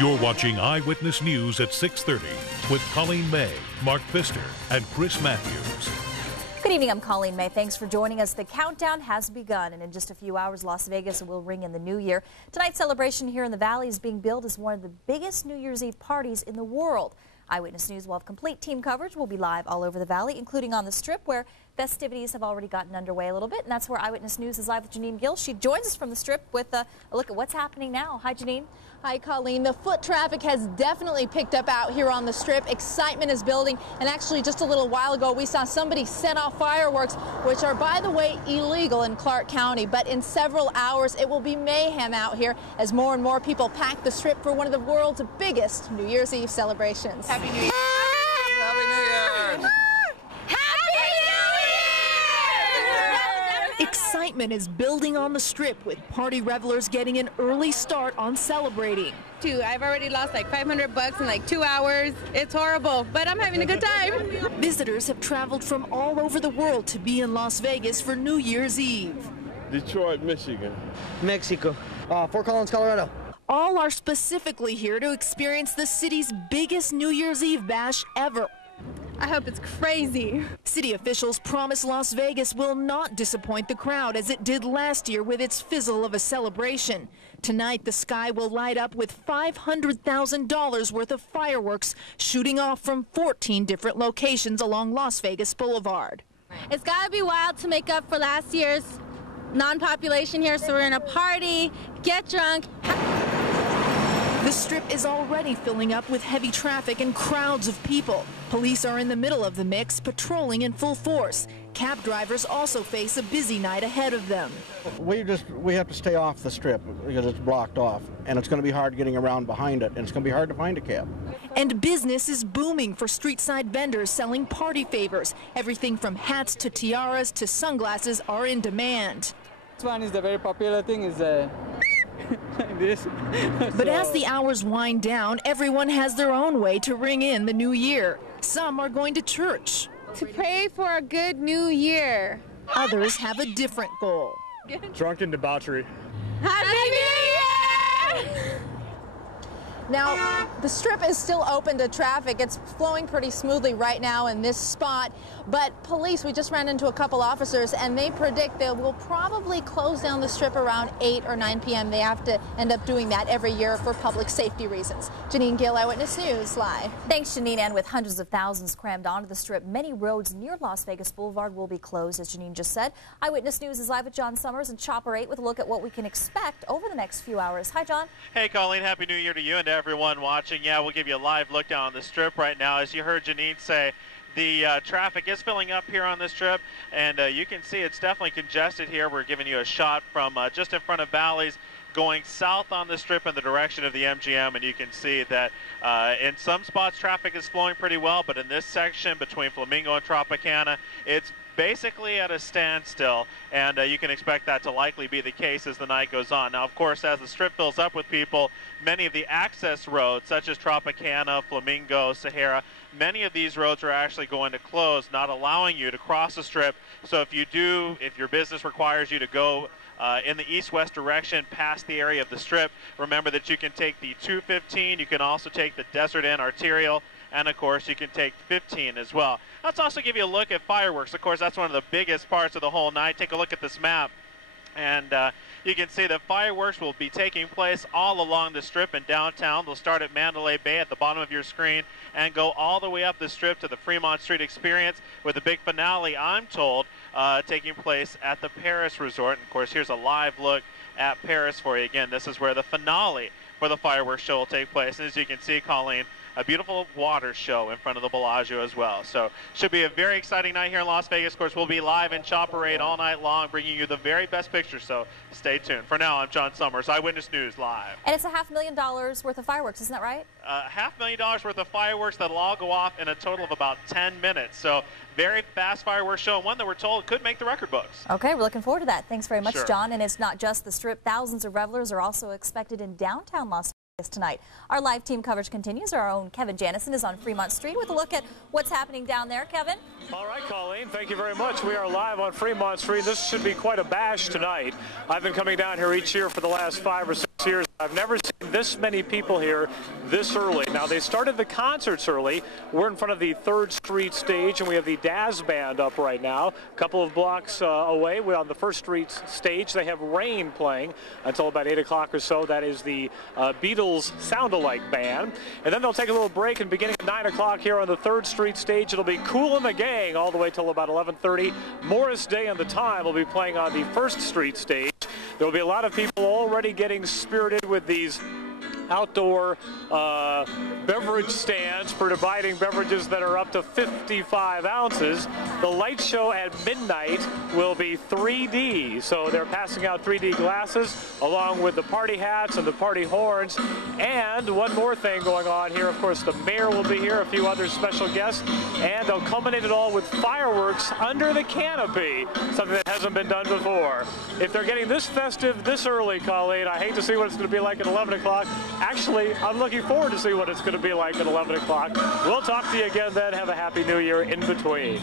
You're watching Eyewitness News at 6:30 with Colleen May, Mark Pfister, and Chris Maathuis. Good evening, I'm Colleen May. Thanks for joining us. The countdown has begun, and in just a few hours, Las Vegas will ring in the new year. Tonight's celebration here in the Valley is being billed as one of the biggest New Year's Eve parties in the world. Eyewitness News will have complete team coverage. We'll be live all over the Valley, including on the Strip, where festivities have already gotten underway a little bit, and that's where Eyewitness News is live with Janine Gill. She joins us from the Strip with a look at what's happening now. Hi, Janine. Hi, Colleen. The foot traffic has definitely picked up out here on the Strip. Excitement is building, and actually just a little while ago we saw somebody set off fireworks, which are, by the way, illegal in Clark County. But in several hours it will be mayhem out here as more and more people pack the Strip for one of the world's biggest New Year's Eve celebrations. Happy New Year! Happy New Year! Excitement is building on the Strip, with party revelers getting an early start on celebrating. I've already lost like $500 in like 2 hours. It's horrible, but I'm having a good time. Visitors have traveled from all over the world to be in Las Vegas for New Year's Eve. Detroit, Michigan. Mexico. Fort Collins, Colorado. All are specifically here to experience the city's biggest New Year's Eve bash ever. I hope it's crazy. City officials promise Las Vegas will not disappoint the crowd as it did last year with its fizzle of a celebration. Tonight, the sky will light up with $500,000 worth of fireworks shooting off from 14 different locations along Las Vegas Boulevard. It's got to be wild to make up for last year's non-population here, so we're going to party, get drunk. The Strip is already filling up with heavy traffic and crowds of people. Police are in the middle of the mix, patrolling in full force. Cab drivers also face a busy night ahead of them. We have to stay off the Strip because it's blocked off, and it's going to be hard getting around behind it, and it's going to be hard to find a cab. And business is booming for street-side vendors selling party favors. Everything from hats to tiaras to sunglasses are in demand. This one is the very popular thing is like this. But as the hours wind down, everyone has their own way to ring in the new year. Some are going to church. To pray for a good new year. Others have a different goal. Drunken debauchery. Happy New Year! Now, the Strip is still open to traffic. It's flowing pretty smoothly right now in this spot. But police, we just ran into a couple officers, and they predict they will probably close down the Strip around 8 or 9 p.m. They have to end up doing that every year for public safety reasons. Janine Gill, Eyewitness News, live. Thanks, Janine. And with hundreds of thousands crammed onto the Strip, many roads near Las Vegas Boulevard will be closed, as Janine just said. Eyewitness News is live with John Summers and Chopper 8 with a look at what we can expect over the next few hours. Hi, John. Hey, Colleen. Happy New Year to you and to everyone watching. Yeah, we'll give you a live look down on the Strip right now. As you heard Janine say, the traffic is filling up here on the Strip, and you can see it's definitely congested here. We're giving you a shot from just in front of Bally's going south on the Strip in the direction of the MGM, and you can see that in some spots traffic is flowing pretty well, but in this section between Flamingo and Tropicana, it's basically at a standstill, and you can expect that to likely be the case as the night goes on. Now, of course, as the Strip fills up with people, many of the access roads, such as Tropicana, Flamingo, Sahara, many of these roads are actually going to close, not allowing you to cross the Strip. So if your business requires you to go in the east-west direction past the area of the Strip, remember that you can take the 215, you can also take the Desert Inn Arterial, and of course you can take 15 as well. Let's also give you a look at fireworks. Of course, that's one of the biggest parts of the whole night. Take a look at this map, and you can see that fireworks will be taking place all along the Strip in downtown. They'll start at Mandalay Bay at the bottom of your screen and go all the way up the Strip to the Fremont Street Experience, with a big finale, I'm told, taking place at the Paris Resort. And of course, here's a live look at Paris for you. Again, this is where the finale for the fireworks show will take place. And as you can see, Colleen, a beautiful water show in front of the Bellagio as well. So should be a very exciting night here in Las Vegas. Of course, we'll be live in Chopper 8 all night long, bringing you the very best pictures. So stay tuned. For now, I'm John Summers, Eyewitness News live. And it's $500,000 worth of fireworks, isn't that right? $500,000 worth of fireworks that'll all go off in a total of about 10 minutes. So very fast fireworks show, and one that we're told could make the record books. Okay, we're looking forward to that. Thanks very much, Sure. John. And it's not just the Strip. Thousands of revelers are also expected in downtown Las Vegas tonight. Our live team coverage continues. Our own Kevin Janison is on Fremont Street with a look at what's happening down there. Kevin? All right, Colleen, thank you very much. We are live on Fremont Street. This should be quite a bash tonight. I've been coming down here each year for the last 5 or 6 years. I've never seen this many people here this early. Now, they started the concerts early. We're in front of the 3rd Street stage, and we have the Daz Band up right now. A couple of blocks away, we're on the 1st Street stage. They have Rain playing until about 8 o'clock or so. That is the Beatles Sound-Alike Band. And then they'll take a little break, and beginning at 9 o'clock here on the 3rd Street stage, it'll be Kool and the Gang all the way till about 11:30. Morris Day and the Time will be playing on the 1st Street stage. There will be a lot of people already getting spirited with these outdoor beverage stands for dividing beverages that are up to 55 ounces. The light show at midnight will be 3D, so they're passing out 3D glasses along with the party hats and the party horns. And one more thing going on here, of course, the mayor will be here, a few other special guests, and they'll culminate it all with fireworks under the canopy, something that hasn't been done before. If they're getting this festive this early, Colleen, I hate to see what it's going to be like at 11 o'clock. Actually, I'm looking forward to see what it's going to be like at 11 o'clock. We'll talk to you again then. Have a happy new year in between.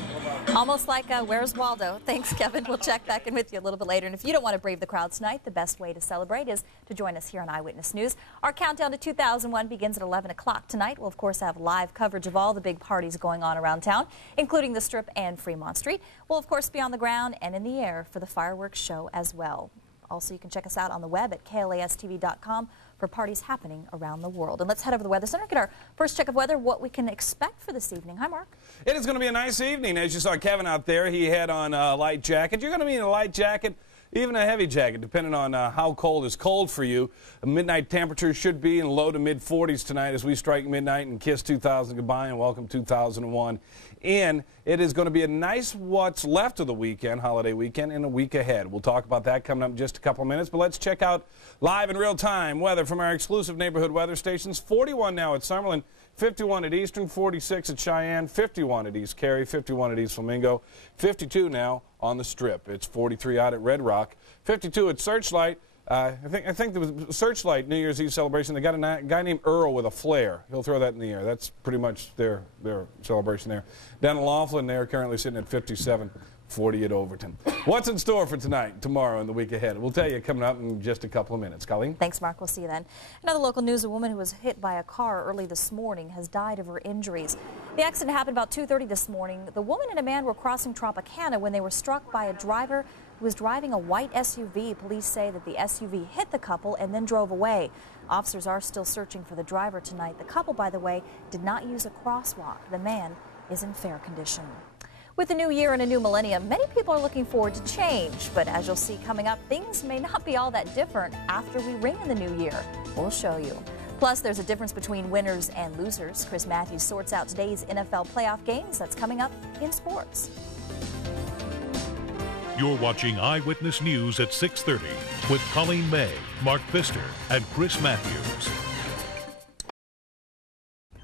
Almost like Where's Waldo? Thanks, Kevin. We'll check back in with you a little bit later. And if you don't want to brave the crowds tonight, the best way to celebrate is to join us here on Eyewitness News. Our countdown to 2001 begins at 11 o'clock tonight. We'll, of course, have live coverage of all the big parties going on around town, including the Strip and Fremont Street. We'll, of course, be on the ground and in the air for the fireworks show as well. Also, you can check us out on the web at KLAS-TV.com for parties happening around the world. And let's head over to the Weather Center, get our first check of weather, what we can expect for this evening. Hi, Mark. It is going to be a nice evening. As you saw Kevin out there, he had on a light jacket. You're going to be in a light jacket, even a heavy jacket, depending on how cold is cold for you. Midnight temperatures should be in low to mid-40s tonight as we strike midnight and kiss 2000 goodbye and welcome 2001 in. It is going to be a nice what's left of the weekend, holiday weekend, and a week ahead. We'll talk about that coming up in just a couple of minutes, but let's check out live and real-time weather from our exclusive neighborhood weather stations. 41 now at Summerlin, 51 at Eastern, 46 at Cheyenne, 51 at East Cary, 51 at East Flamingo, 52 now on the Strip. It's 43 out at Red Rock, 52 at Searchlight. I think the Searchlight New Year's Eve celebration, they got a guy named Earl with a flare. He'll throw that in the air. That's pretty much their celebration there. Down in Laughlin, they're currently sitting at 57, 40 at Overton. What's in store for tonight, tomorrow, and the week ahead? We'll tell you coming up in just a couple of minutes. Colleen? Thanks, Mark. We'll see you then. Another local news, a woman who was hit by a car early this morning has died of her injuries. The accident happened about 2:30 this morning. The woman and a man were crossing Tropicana when they were struck by a driver who was driving a white SUV. Police say that the SUV hit the couple and then drove away. Officers are still searching for the driver tonight. The couple, by the way, did not use a crosswalk. The man is in fair condition. With the new year and a new millennium, many people are looking forward to change. But as you'll see coming up, things may not be all that different after we ring in the new year. We'll show you. Plus, there's a difference between winners and losers. Chris Maathuis sorts out today's NFL playoff games. That's coming up in sports. You're watching Eyewitness News at 6:30 with Colleen May, Mark Pfister, and Chris Maathuis.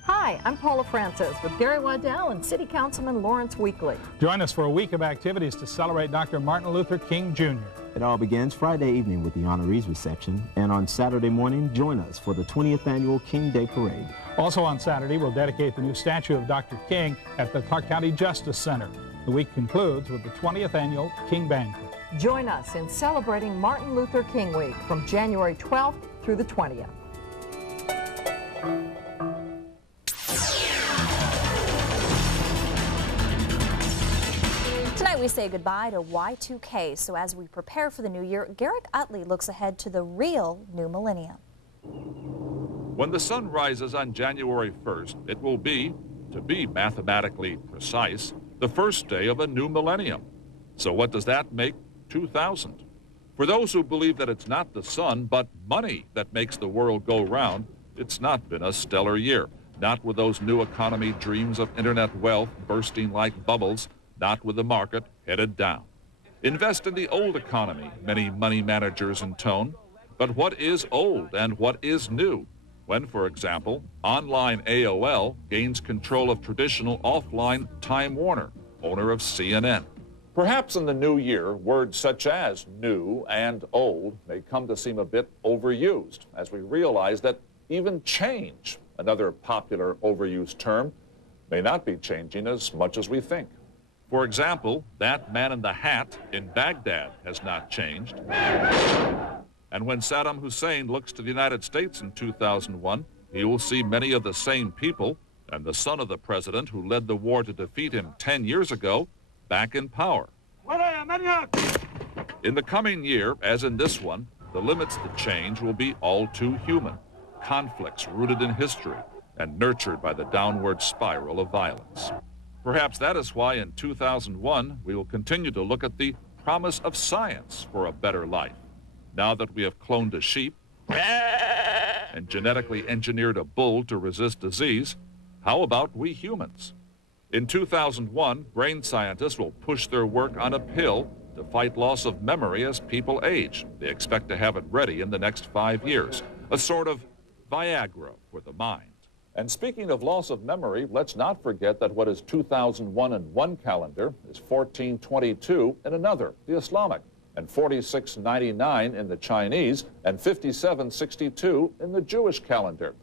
Hi, I'm Paula Francis with Gary Waddell and City Councilman Lawrence Weekly. Join us for a week of activities to celebrate Dr. Martin Luther King Jr. It all begins Friday evening with the honorees reception, and on Saturday morning, join us for the 20th annual King Day Parade. Also on Saturday, we'll dedicate the new statue of Dr. King at the Clark County Justice Center. The week concludes with the 20th annual King Banquet. Join us in celebrating Martin Luther King Week from January 12th through the 20th. Tonight we say goodbye to Y2K, so as we prepare for the new year, Garrick Utley looks ahead to the real new millennium. When the sun rises on January 1st, it will be, to be mathematically precise, the first day of a new millennium. So what does that make 2000? For those who believe that it's not the sun, but money that makes the world go round, it's not been a stellar year. Not with those new economy dreams of internet wealth bursting like bubbles, not with the market headed down. Invest in the old economy, many money managers intone. But what is old and what is new? When, for example, online AOL gains control of traditional offline Time Warner, owner of CNN. Perhaps in the new year, words such as new and old may come to seem a bit overused, as we realize that even change, another popular overused term, may not be changing as much as we think. For example, that man in the hat in Baghdad has not changed. And when Saddam Hussein looks to the United States in 2001, he will see many of the same people and the son of the president who led the war to defeat him 10 years ago back in power. In the coming year, as in this one, the limits to change will be all too human. Conflicts rooted in history and nurtured by the downward spiral of violence. Perhaps that is why in 2001 we will continue to look at the promise of science for a better life. Now that we have cloned a sheep and genetically engineered a bull to resist disease, how about we humans? In 2001, brain scientists will push their work on a pill to fight loss of memory as people age. They expect to have it ready in the next 5 years, a sort of Viagra for the mind. And speaking of loss of memory, let's not forget that what is 2001 in one calendar is 1422 in another, the Islamic, and 4699 in the Chinese, and 5762 in the Jewish calendar.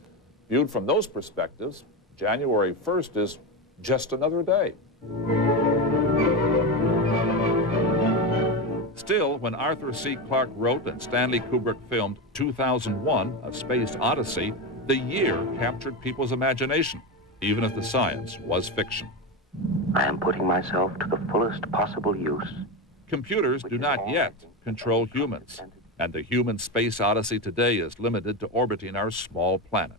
Viewed from those perspectives, January 1st is just another day. Still, when Arthur C. Clarke wrote and Stanley Kubrick filmed 2001, A Space Odyssey, the year captured people's imagination, even if the science was fiction. I am putting myself to the fullest possible use. Computers do not yet control humans, and the human space odyssey today is limited to orbiting our small planet.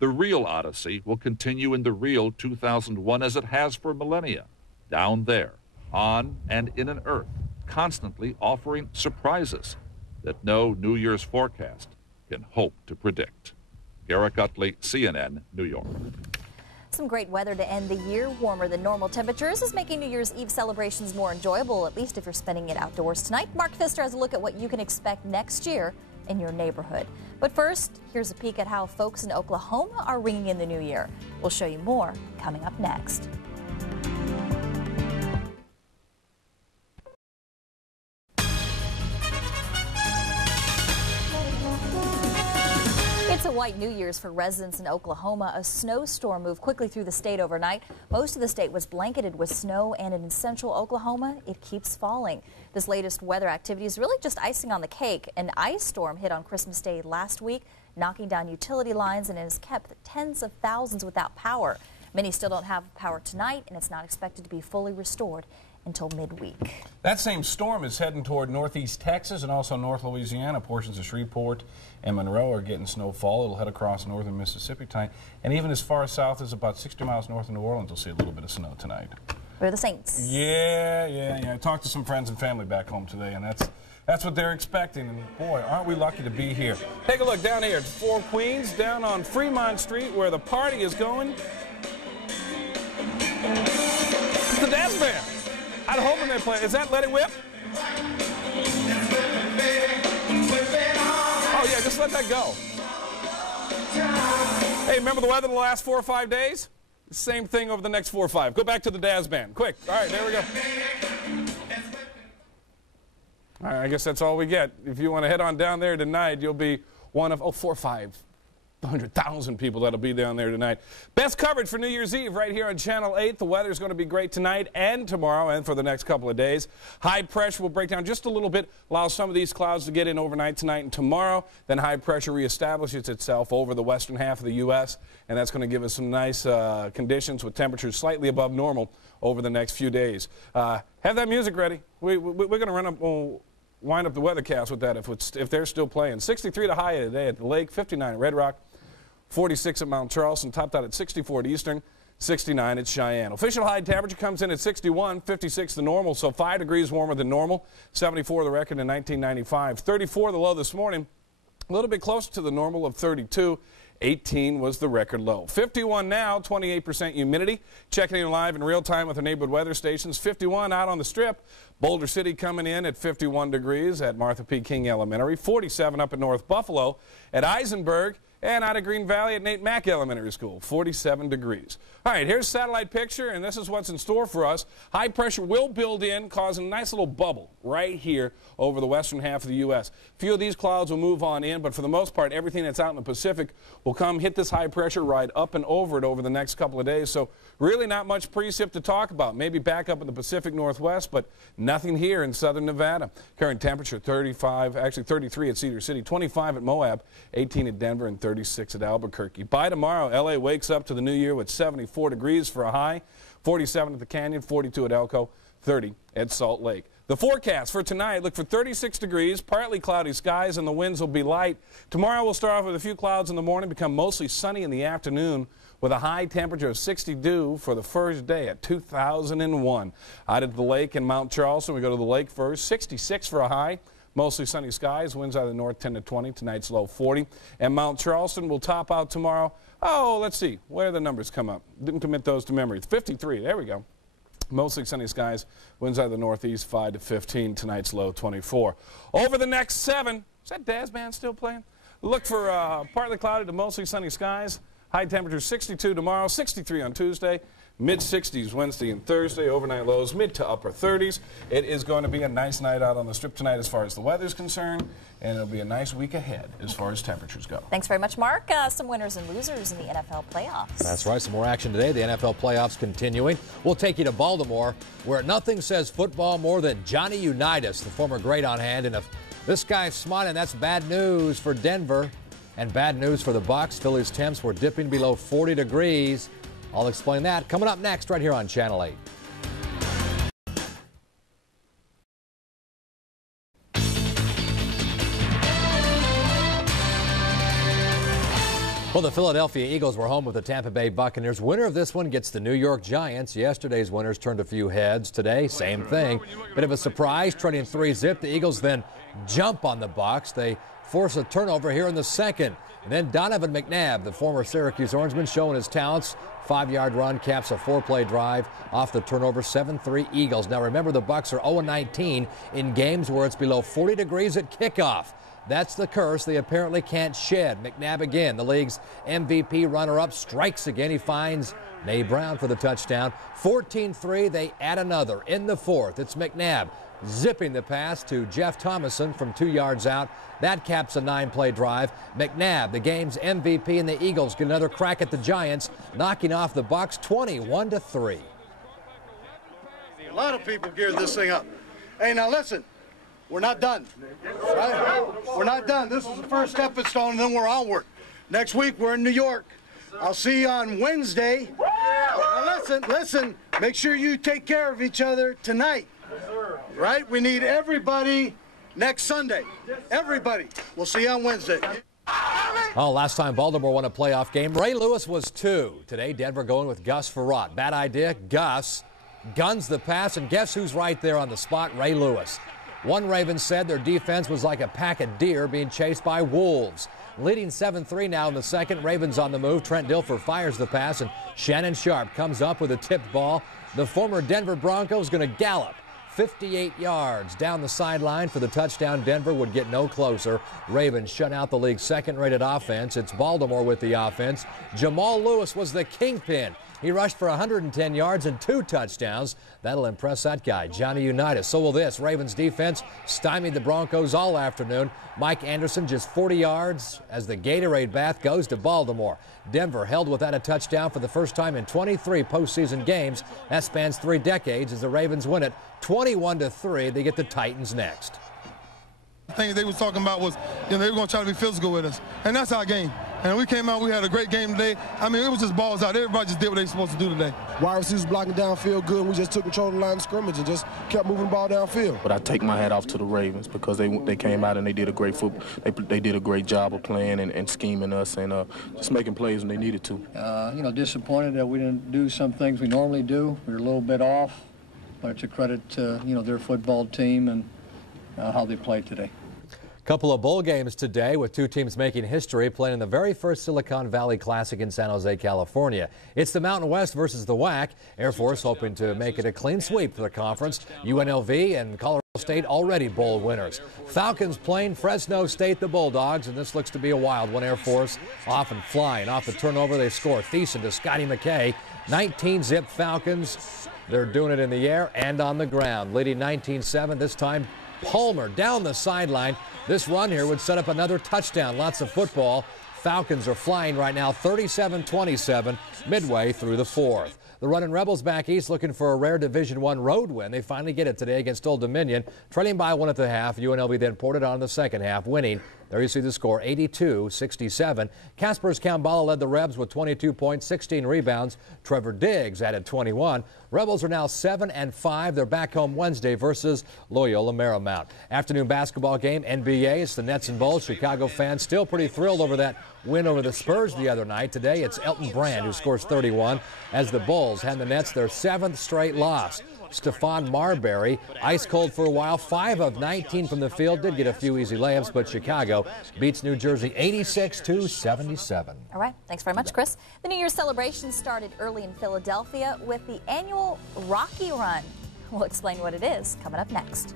The real odyssey will continue in the real 2001 as it has for millennia, down there, on and in an Earth, constantly offering surprises that no New Year's forecast can hope to predict. Garrett Utley, CNN, New York. Some great weather to end the year. Warmer than normal temperatures is making New Year's Eve celebrations more enjoyable, at least if you're spending it outdoors tonight. Mark Pfister has a look at what you can expect next year in your neighborhood. But first, here's a peek at how folks in Oklahoma are ringing in the new year. We'll show you more coming up next. It's a white New Year's for residents in Oklahoma. A snowstorm moved quickly through the state overnight. Most of the state was blanketed with snow, and in central Oklahoma, it keeps falling. This latest weather activity is really just icing on the cake. An ice storm hit on Christmas Day last week, knocking down utility lines, and it has kept tens of thousands without power. Many still don't have power tonight, and it's not expected to be fully restored until midweek. That same storm is heading toward northeast Texas and also north Louisiana. Portions of Shreveport and Monroe are getting snowfall. It'll head across northern Mississippi tonight. And even as far south as about 60 miles north of New Orleans, we'll see a little bit of snow tonight. We're the Saints. Yeah. I talked to some friends and family back home today, and that's what they're expecting. And boy, aren't we lucky to be here. Take a look down here at 4 Queens, down on Fremont Street, where the party is going. It's the Dance Band. I'd hoping they play. Is that Let It Whip? Oh, yeah, just let that go. Hey, remember the weather the last 4 or 5 days? Same thing over the next 4 or 5. Go back to the Daz Band. Quick. All right, there we go. All right, I guess that's all we get. If you want to head on down there tonight, you'll be one of 4 or 500,000 people that'll be down there tonight. Best coverage for New Year's Eve right here on Channel 8. The weather's going to be great tonight and tomorrow and for the next couple of days. High pressure will break down just a little bit, allow some of these clouds to get in overnight tonight and tomorrow. Then high pressure reestablishes itself over the western half of the U.S., and that's going to give us some nice conditions with temperatures slightly above normal over the next few days. Have that music ready. We're going to run up... wind up the weathercast with that if they're still playing. 63 to high today at the lake, 59 at Red Rock, 46 at Mount Charleston, topped out at 64 at Eastern, 69 at Cheyenne. Official high temperature comes in at 61, 56 the normal, so 5 degrees warmer than normal, 74 the record in 1995, 34 the low this morning, a little bit closer to the normal of 32. 18 was the record low. 51 now, 28% humidity. Checking in live in real time with our neighborhood weather stations. 51 out on the Strip. Boulder City coming in at 51 degrees at Martha P. King Elementary. 47 up at North Buffalo. At Eisenberg, And out of Green Valley at Nate Mack Elementary School, 47 degrees. All right, here's a satellite picture, and this is what's in store for us. High pressure will build in, causing a nice little bubble right here over the western half of the U.S. A few of these clouds will move on in, but for the most part, everything that's out in the Pacific will come hit this high pressure, ride up and over it over the next couple of days. So really not much precip to talk about. Maybe back up in the Pacific Northwest, but nothing here in southern Nevada. Current temperature 35, actually 33 at Cedar City, 25 at Moab, 18 at Denver, and 36 at Albuquerque. By tomorrow, L.A. wakes up to the new year with 74 degrees for a high, 47 at the Canyon, 42 at Elko, 30 at Salt Lake. The forecast for tonight, look for 36 degrees, partly cloudy skies, and the winds will be light. Tomorrow we'll start off with a few clouds in the morning, become mostly sunny in the afternoon with a high temperature of 62 for the first day at 2001. Out at the lake in Mount Charleston, we go to the lake first, 66 for a high. Mostly sunny skies, winds out of the north 10 to 20, tonight's low 40. And Mount Charleston will top out tomorrow. Oh, let's see, where the numbers come up. Didn't commit those to memory. 53, there we go. Mostly sunny skies, winds out of the northeast 5 to 15, tonight's low 24. Over the next 7, is that Daz Band still playing? Look for partly cloudy to mostly sunny skies. High temperature 62 tomorrow, 63 on Tuesday. Mid-60s Wednesday and Thursday, overnight lows mid to upper 30s. It is going to be a nice night out on the Strip tonight as far as the weather's concerned, and it'll be a nice week ahead as far as temperatures go. Thanks very much, Mark. Some winners and losers in the NFL playoffs. That's right. Some more action today. The NFL playoffs continuing. We'll take you to Baltimore, where nothing says football more than Johnny Unitas, the former great on hand. And if this guy's smiling, that's bad news for Denver and bad news for the Bucs. Phillies temps were dipping below 40 degrees. I'll explain that coming up next right here on Channel 8. Well, the Philadelphia Eagles were home with the Tampa Bay Buccaneers. Winner of this one gets the New York Giants. Yesterday's winners turned a few heads. Today, same thing. Bit of a surprise, trailing 3-zip. The Eagles then jump on the Bucs. They force a turnover here in the second. And then Donovan McNabb, the former Syracuse Orangeman, showing his talents. 5-yard run caps a 4-play drive off the turnover. 7-3 Eagles. Now remember, the Bucs are 0-19 in games where it's below 40 degrees at kickoff. That's the curse they apparently can't shed. McNabb again, the league's MVP runner-up, strikes again. He finds Nay Brown for the touchdown. 14-3, they add another in the fourth. It's McNabb zipping the pass to Jeff Thomason from 2 yards out. That caps a 9-play drive. McNabb, the game's MVP, and the Eagles get another crack at the Giants, knocking off the Bucs 21-3. A lot of people geared this thing up. Hey, now listen, we're not done. Right? We're not done. This is the first stepping stone, and then we're onward. Next week, we're in New York. I'll see you on Wednesday. Now listen, make sure you take care of each other tonight. Right? We need everybody next Sunday. Everybody. We'll see you on Wednesday. Oh, last time Baltimore won a playoff game, Ray Lewis was 2. Today, Denver going with Gus Frerotte. Bad idea. Gus guns the pass, and guess who's right there on the spot? Ray Lewis. One Raven said their defense was like a pack of deer being chased by wolves. Leading 7-3 now in the second. Ravens on the move. Trent Dilfer fires the pass, and Shannon Sharp comes up with a tipped ball. The former Denver Bronco is going to gallop 58 yards down the sideline for the touchdown. Denver would get no closer. Ravens shut out the league's second-rated offense. It's Baltimore with the offense. Jamal Lewis was the kingpin. He rushed for 110 yards and 2 touchdowns. That'll impress that guy, Johnny Unitas. So will this. Ravens defense stymied the Broncos all afternoon. Mike Anderson just 40 yards as the Gatorade bath goes to Baltimore. Denver held without a touchdown for the first time in 23 postseason games. That spans 3 decades as the Ravens win it 21-3. They get the Titans next. The thing they was talking about was, they were going to try to be physical with us, and that's our game. And we came out, we had a great game today. I mean, it was just balls out. Everybody just did what they were supposed to do today. Wide receivers blocking downfield good, and we just took control of the line of scrimmage and just kept moving the ball downfield. But I take my hat off to the Ravens because they came out and they did a great they did a great job of playing and scheming us and just making plays when they needed to. Disappointed that we didn't do some things we normally do. We were a little bit off, but it's a credit to their football team and how they played today. Couple of bowl games today with 2 teams making history, playing in the very first Silicon Valley Classic in San Jose, California. It's the Mountain West versus the WAC. Air Force hoping to make it a clean sweep for the conference. UNLV and Colorado State already bowl winners. Falcons playing Fresno State, the Bulldogs, and this looks to be a wild one. Air Force off and flying. Off the turnover, they score. Thiessen to Scotty McKay. 19-zip Falcons. They're doing it in the air and on the ground. Leading 19-7. This time, Palmer down the sideline. This run here would set up another touchdown. Lots of football. Falcons are flying right now, 37-27, midway through the fourth. The Runnin' Rebels back east looking for a rare Division I road win. They finally get it today against Old Dominion, trailing by 1 at the half. UNLV then poured it on in the second half, winning. There you see the score, 82-67. Casper's Kambala led the Rebs with 22 points, 16 rebounds. Trevor Diggs added 21. Rebels are now 7-5. They're back home Wednesday versus Loyola Marymount. Afternoon basketball game, NBA. It's the Nets and Bulls. Chicago fans still pretty thrilled over that win over the Spurs the other night. Today it's Elton Brand who scores 31 as the Bulls hand the Nets their 7th straight loss. Stephon Marbury, ice cold for a while, 5 of 19 from the field, did get a few easy layups, but Chicago beats New Jersey 86-77. All right, thanks very much, Chris. The New Year's celebration started early in Philadelphia with the annual Rocky Run. We'll explain what it is coming up next.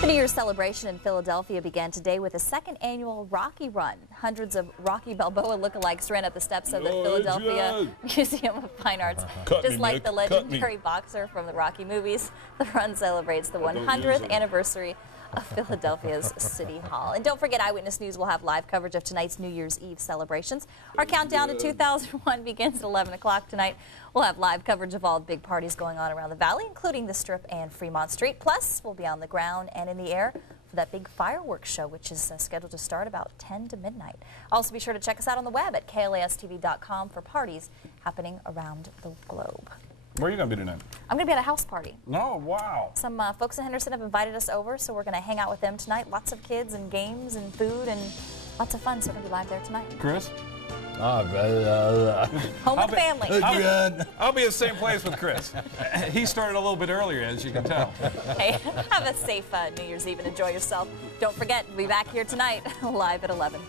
The New Year's celebration in Philadelphia began today with a second annual Rocky Run. Hundreds of Rocky Balboa lookalikes ran up the steps of the Philadelphia Museum of Fine Arts. Just like the legendary boxer from the Rocky movies, the run celebrates the 100th anniversary of Philadelphia's City Hall. And don't forget, Eyewitness News will have live coverage of tonight's New Year's Eve celebrations. Our countdown to 2001 begins at 11 o'clock tonight. We'll have live coverage of all the big parties going on around the valley, including the Strip and Fremont Street. Plus, we'll be on the ground and in the air for that big fireworks show, which is scheduled to start about 10 to midnight. Also, be sure to check us out on the web at KLAS-TV.com for parties happening around the globe. Where are you going to be tonight? I'm going to be at a house party. No, wow. Some folks in Henderson have invited us over, so we're going to hang out with them tonight. Lots of kids and games and food and lots of fun, so we're going to be live there tonight. Chris? Home with family. I'll be in the same place with Chris. He started a little bit earlier, as you can tell. Hey, have a safe New Year's Eve and enjoy yourself. Don't forget, we'll be back here tonight, live at 11.